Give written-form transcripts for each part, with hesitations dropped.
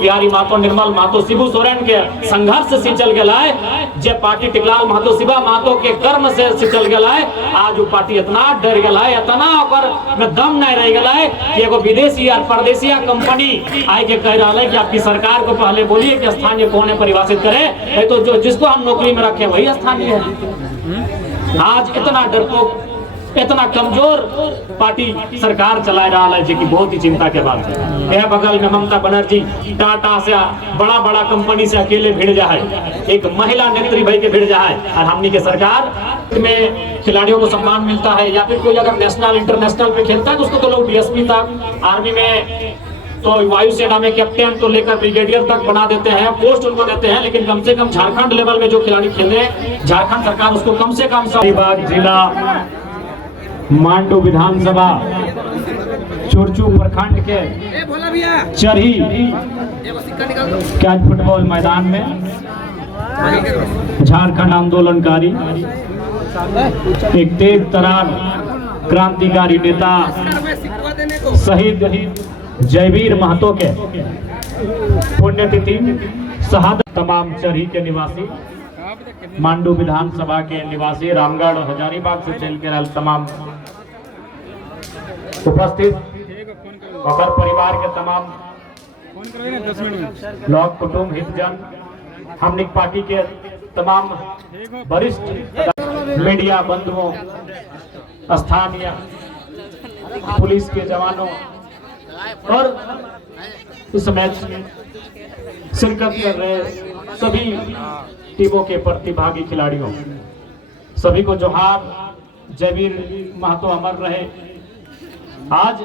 बिहारी महतो, निर्मल महतो, शिबू सोरेन के संघर्ष से चल गया है, जे पार्टी टिकलाल महतो, शिवा महतो के कर्म से चल गया है। आज वो पार्टी इतना डर गया है, इतना ओकर में दम नहीं रह गया है कि एगो विदेशी या परदेशी कंपनी आए के कह रहा है कि आपकी सरकार को पहले बोलिए कि स्थानीय कौन है परिभाषित करे, तो जो जिसको हम नौकरी में रखे वही स्थानीय है। आज इतना डरपोक, इतना कमजोर पार्टी सरकार चला रहा है, जो कि बहुत ही चिंता के बात है। यह बगल में ममता बनर्जी टाटा से बड़ा बड़ा कंपनी से अकेले भिड़ जा है, एक महिला नेत्री भाई के भिड़ जा है, और हमनी के सरकार में खिलाड़ियों को सम्मान मिलता है, या फिर कोई अगर नेशनल इंटरनेशनल पे खेलता है तो उसको तो लोग डीएसपी तक, आर्मी में तो वायुसेना में कैप्टन तो लेकर ब्रिगेडियर तक बना देते हैं, पोस्ट उनको देते हैं, लेकिन कम से कम झारखंड लेवल में जो खिलाड़ी खेले, झारखंड सरकार उसको कम से कम जिला मांडू विधानसभा चुरचू प्रखंड के चरही कैच फुटबॉल मैदान में झारखंड आंदोलनकारी एक तेज तरार क्रांतिकारी नेता शहीद जयवीर महतो के पुण्यतिथि शहादत तमाम चरही के निवासी, मांडू विधानसभा के निवासी, रामगढ़ हजारीबाग से चल के तमाम उपस्थित और परिवार के तमाम लोग, कुटुंब, हितजन, हमनी पार्टी के तमाम वरिष्ठ मीडिया बंधुओं, स्थानीय पुलिस के जवानों और इस मैच में शिरकत कर रहे सभी टीमों के प्रतिभागी खिलाड़ियों, सभी को जोहार। जयवीर महतो अमर रहे। आज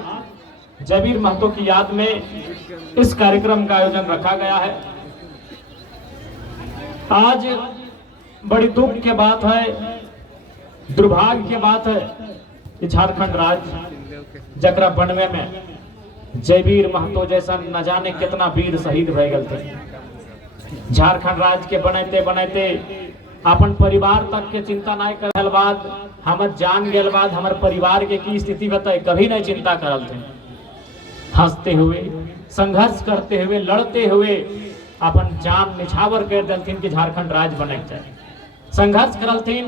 जयवीर महतो की याद में इस कार्यक्रम का आयोजन रखा गया है। आज बड़ी दुख की बात है, दुर्भाग्य की बात है कि झारखंड राज्य जकरा बनवे में जयवीर महतो जैसा न जाने कितना वीर शहीद भय गए थे। झारखंड राज्य के बनते बनते अपन परिवार तक के चिंता नहीं करल बाद, हमर जान गए बाद हमार परिवार के की स्थिति बताए, कभी नहीं चिंता करल थे। हंसते हुए, संघर्ष करते हुए, लड़ते हुए अपन जान निछावर कर दिलथिन कि झारखंड राज्य बने चाहिए। संघर्ष करलथिन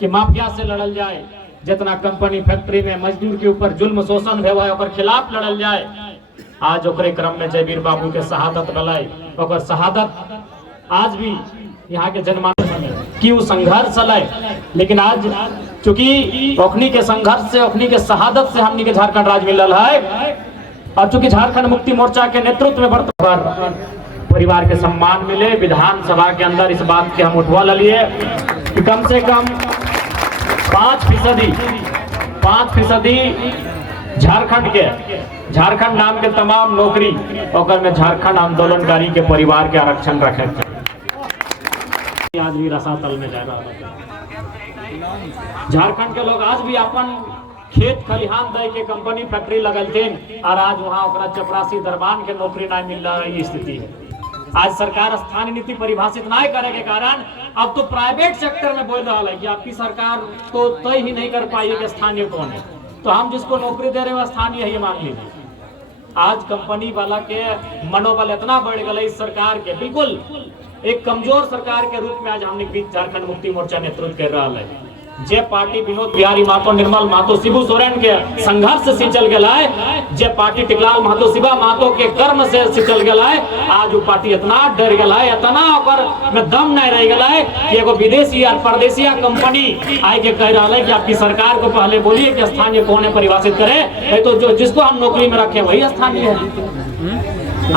कि माफिया से लड़ल जाए, जितना कंपनी फैक्ट्री में मजदूर के ऊपर जुल्म शोषण हुआ है ओकर खिलाफ लड़ल जाए। आज ओकरे क्रम में जयवीर बाबू के शहादत रलाई, ओकर शहादत आज भी यहाँ के जनमानस की संघर्ष चलाए। लेकिन आज चूंकि ओखनी के संघर्ष से, ओखनी के शहादत से हमनी के झारखंड राज्य मिलल है, और चूंकि झारखंड मुक्ति मोर्चा के नेतृत्व में वर्तमान परिवार के सम्मान मिले, विधानसभा के अंदर इस बात के हम उठवा लिए कि कम से कम 5% झारखंड नाम के तमाम नौकरी और में झारखंड आंदोलनकारी के परिवार के आरक्षण रखे थे। आज भी रसातल में जा रहा है। झारखंड के लोग आज भी अपन खेत खलिहान दे के कंपनी फैक्ट्री लगल थे, और आज वहां ओकरा चपरासी दरबान के नौकरी नहीं मिल रहा है। ये स्थिति है। आज सरकार स्थानीय नीति परिभाषित नहीं करे के कारण अब तो प्राइवेट सेक्टर में बोल रहा है कि आपकी सरकार तो तय ही नहीं कर पाई कि स्थानीय कौन है, तो हम जिसको नौकरी दे रहे हैं स्थानीय है, ये मान लीजिए। आज कंपनी वाला के मनोबल इतना बढ़ गया इस सरकार के, बिल्कुल एक कमजोर सरकार के रूप में आज हमने बीच झारखंड मुक्ति मोर्चा नेतृत्व कर रहा है। जे पार्टी विनोद बिहारी महतो, निर्मल महतो, शिबू सोरेन के संघर्ष से चल गया है, जे पार्टी टिकलाल महतो, शिवा महतो के कर्म से चल गया है। आज वो पार्टी इतना डर गया है, इतना ओकर में दम नहीं रह गया है कि एगो विदेशी या परदेशी कंपनी आए के कह रहा है कि आपकी सरकार को पहले बोलिए कि स्थानीय कौन है परिभाषित करे, तो जो जिसको हम नौकरी में रखे वही स्थानीय है।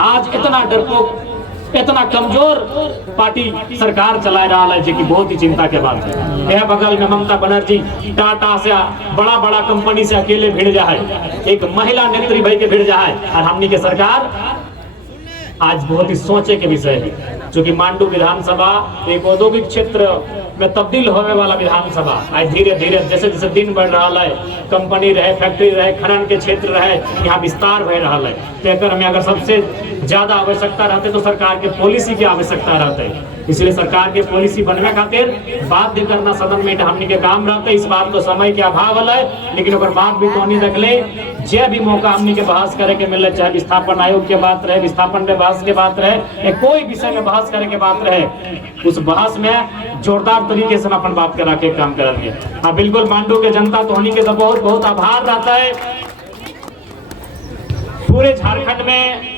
आज इतना डरपोक, इतना कमजोर पार्टी सरकार चला रहा है, जो कि बहुत ही चिंता के बात है। यह बगल में ममता बनर्जी टाटा से बड़ा बड़ा कंपनी से अकेले भिड़ जा है, एक महिला नेत्री भाई के भिड़ जा है, और हमनी के सरकार आज बहुत ही सोचे के विषय है। जो कि मांडू विधानसभा एक औद्योगिक क्षेत्र में तब्दील होने वाला विधानसभा आज धीरे धीरे जैसे जैसे दिन बढ़ रहा है, कंपनी रहे, फैक्ट्री रहे, खनन के क्षेत्र रहे, यहाँ विस्तार हो रहा है। तो में अगर सबसे ज्यादा आवश्यकता रहते तो सरकार के पॉलिसी की आवश्यकता रहते, इसलिए सरकार के पॉलिसी बनने खातिर बाध्य करना सदन में हमनी के काम रहते। इस बात को समय के अभाव है, लेकिन अगर बात भी तो नहीं रखले जे भी मौका हमनी के बहस करे के मिले, चाहे विस्थापन आयोग के बात रहे, विस्थापन में बहस के बात रहे, कोई विषय में बहस करे के बात रहे, उस बहस में जोरदार तरीके से अपन बात करा के काम करेंगे। हाँ बिल्कुल, मांडू के जनता तो के तो बहुत बहुत आभार रहता है। पूरे झारखंड में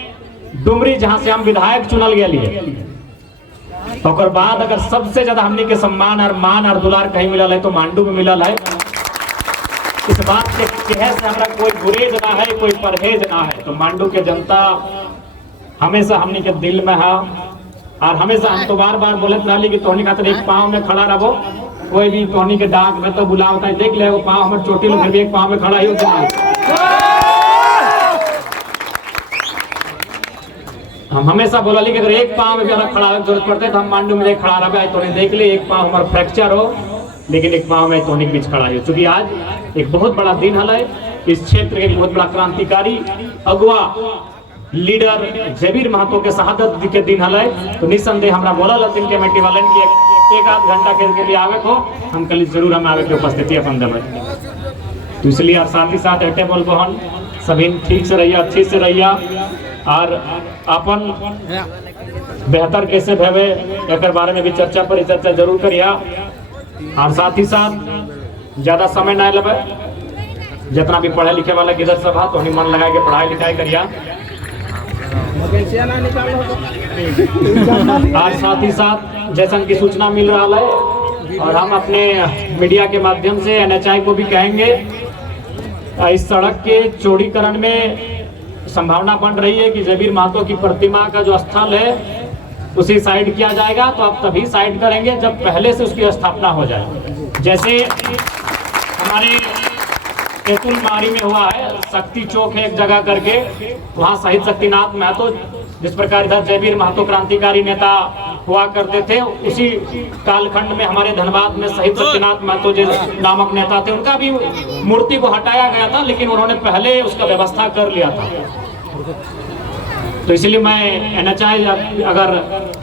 डुमरी जहां से हम विधायक चुनल गए, और बाद अगर सबसे ज्यादा हमने के सम्मान और मान और दुलार कहीं मिलल है तो मांडू में मिलल है। इस बात के कहे से हमारा कोई गुरेज ना है, कोई परहेज ना है। तो मांडू के जनता हमेशा हमने के दिल में है, और हमेशा हम तो बार बार बोलते रही कि तोहनी खातिर एक पाँव में खड़ा रहो, कोई भी तोहनी के डाक में तो बुलावता है, देख ले वो पाँव हमारे चोटी लोग भी एक पाँव में खड़ा ही होता है। हम हमेशा बोला कि अगर एक पाँव में भी अलग खड़ा जरूरत पड़ता है तो हम मांडू में खड़ा रहा, तो देख ले एक पाँव हमारा फ्रैक्चर हो लेकिन एक पाँव में तोहनी के बीच खड़ा हो। चूंकि आज एक बहुत बड़ा दिन है, इस क्षेत्र के बहुत बड़ा क्रांतिकारी अगुआ लीडर जबीर महतो के शहादत के दिन है, तो निस्संदेह हमरा बोला लतिन कमेटी वालन की एक आध घंटा के लिए आवे को हम कल जरूर हम आवे के उपस्थिति अपन देवे। तो इसलिए और साथ ही साथ एटेबल बहन सभी ठीक से रहिए, अच्छी से रहिए, और अपन बेहतर कैसे भेवे एक बारे में भी चर्चा परिचर्चा जरूर करिए। और साथ ही साथ ज्यादा समय ना लेवे, जितना भी पढ़े लिखे वाला गिदर सभा तो मन लगा के पढ़ाई लिखाई करिए। और साथ ही साथ जैसा की सूचना मिल रहा है, और हम अपने मीडिया के माध्यम से NHI को भी कहेंगे, इस सड़क के चौड़ीकरण में संभावना बन रही है कि जबीर महतो की प्रतिमा का जो स्थल है उसे साइड किया जाएगा। तो आप तभी साइड करेंगे जब पहले से उसकी स्थापना हो जाए। जैसे हमारे तेतुलमारी में हुआ है, शक्ति चौक है एक जगह करके, वहाँ शहीद शक्तिनाथ महतो जिस प्रकार इधर जबीर महतो क्रांतिकारी नेता हुआ करते थे, उसी कालखंड में हमारे धनबाद में शहीद शक्तिनाथ महतो जो नामक नेता थे, उनका भी मूर्ति को हटाया गया था, लेकिन उन्होंने पहले उसका व्यवस्था कर लिया था। तो इसलिए मैं NHI अगर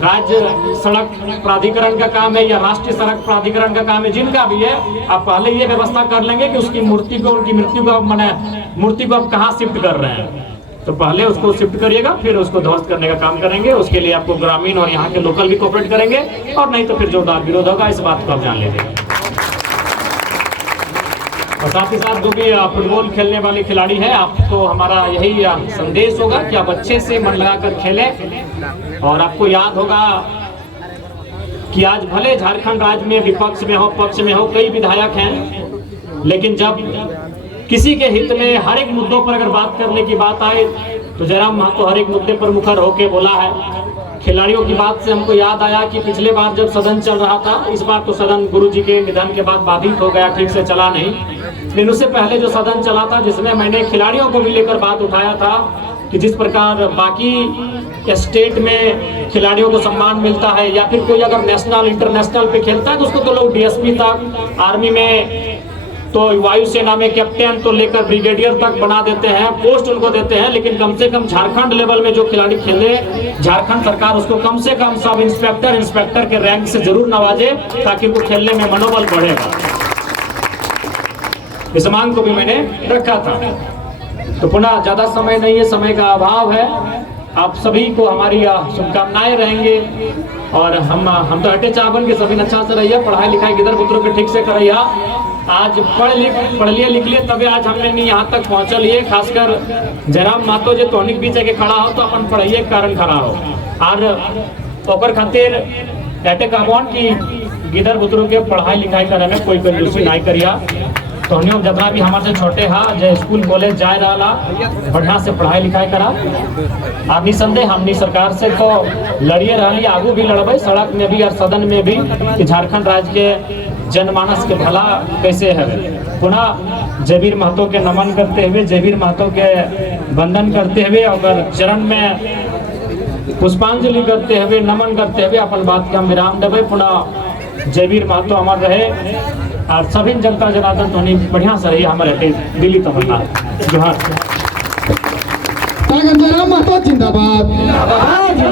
राज्य सड़क प्राधिकरण का काम है या राष्ट्रीय सड़क प्राधिकरण का काम है, जिनका भी है, आप पहले ये व्यवस्था कर लेंगे कि उसकी मूर्ति को, उनकी मृत्यु को मैंने मूर्ति को आप कहाँ शिफ्ट कर रहे हैं, तो पहले उसको शिफ्ट करिएगा, फिर उसको ध्वस्त करने का काम करेंगे। उसके लिए आपको ग्रामीण और यहाँ के लोकल भी कोऑपरेट करेंगे, और नहीं तो फिर जोरदार विरोध होगा। इस बात को आप जान लीजिए। और साथ ही साथ जो भी फुटबॉल खेलने वाले खिलाड़ी हैं, आपको हमारा यही संदेश होगा कि आप अच्छे से मन लगाकर खेलें। और आपको याद होगा कि आज भले झारखंड राज्य में विपक्ष में हो पक्ष में हो कई विधायक हैं, लेकिन जब किसी के हित में हर एक मुद्दों पर अगर बात करने की बात आए तो जयराम महतो हर एक मुद्दे पर मुखर होके बोला है। खिलाड़ियों की बात से हमको याद आया कि पिछले बार जब सदन चल रहा था, इस बार तो सदन गुरुजी के निधन के बाद बाधित हो गया, ठीक से चला नहीं, लेकिन उससे पहले जो सदन चला था जिसमें मैंने खिलाड़ियों को भी लेकर बात उठाया था कि जिस प्रकार बाकी स्टेट में खिलाड़ियों को सम्मान मिलता है, या फिर कोई अगर नेशनल इंटरनेशनल पे खेलता है तो उसको तो लोग DSP तक, आर्मी में तो वायुसेना में कैप्टन तो लेकर ब्रिगेडियर तक बना देते हैं, पोस्ट उनको देते हैं, लेकिन कम से कम झारखंड लेवल में जो खिलाड़ी खेले, झारखंड सरकार उसको कम से कम सब इंस्पेक्टर के रैंक से जरूर नवाजे, ताकि उनको खेलने में मनोबल बढ़ेगा। इस मांग को भी मैंने रखा था। तो पुनः ज्यादा समय नहीं है, समय का अभाव है, आप सभी को हमारी शुभकामनाएं रहेंगे। और हम तो हटे चावल के सभी अच्छा से रहिए, पढ़ाई लिखाई गिदर पुत्रों के ठीक से करिए। आज पढ़ लिए लिख लिए तभी आज हमने नहीं यहाँ तक पहुँचल है। खासकर जयराम महतो जो तोहनी के बीच के खड़ा हो तो अपन पढ़ाई के कारण खड़ा हो, और ओकर खातिर एटे कहबन कि गिदर पुत्रों के पढ़ाई लिखाई करे में कोई कंजूसी नहीं करिया। तोहनियों जितना भी हमारे से छोटे हा जो स्कूल कॉलेज जाए रहा, बढ़िया से पढ़ाई लिखाई करा। आप निसंदेह हमनी सरकार से तो लड़िए रही, आगू भी लड़बे, सड़क में भी और सदन में भी, कि झारखंड राज्य के जनमानस के भला कैसे है। पुनः जबीर महतो के नमन करते हुए, जबीर महतो के वंदन करते हुए, और चरण में पुष्पांजलि करते हुए, नमन करते हुए अपन बात के हम विराम देवे। पुनः जबीर महतो अमर रहे, और सभी जनता जनार्दन धोनी बढ़िया से रही हमारे दिल्ली तमन्ना। जोहार। सागर जयराम महतो जिंदाबाद।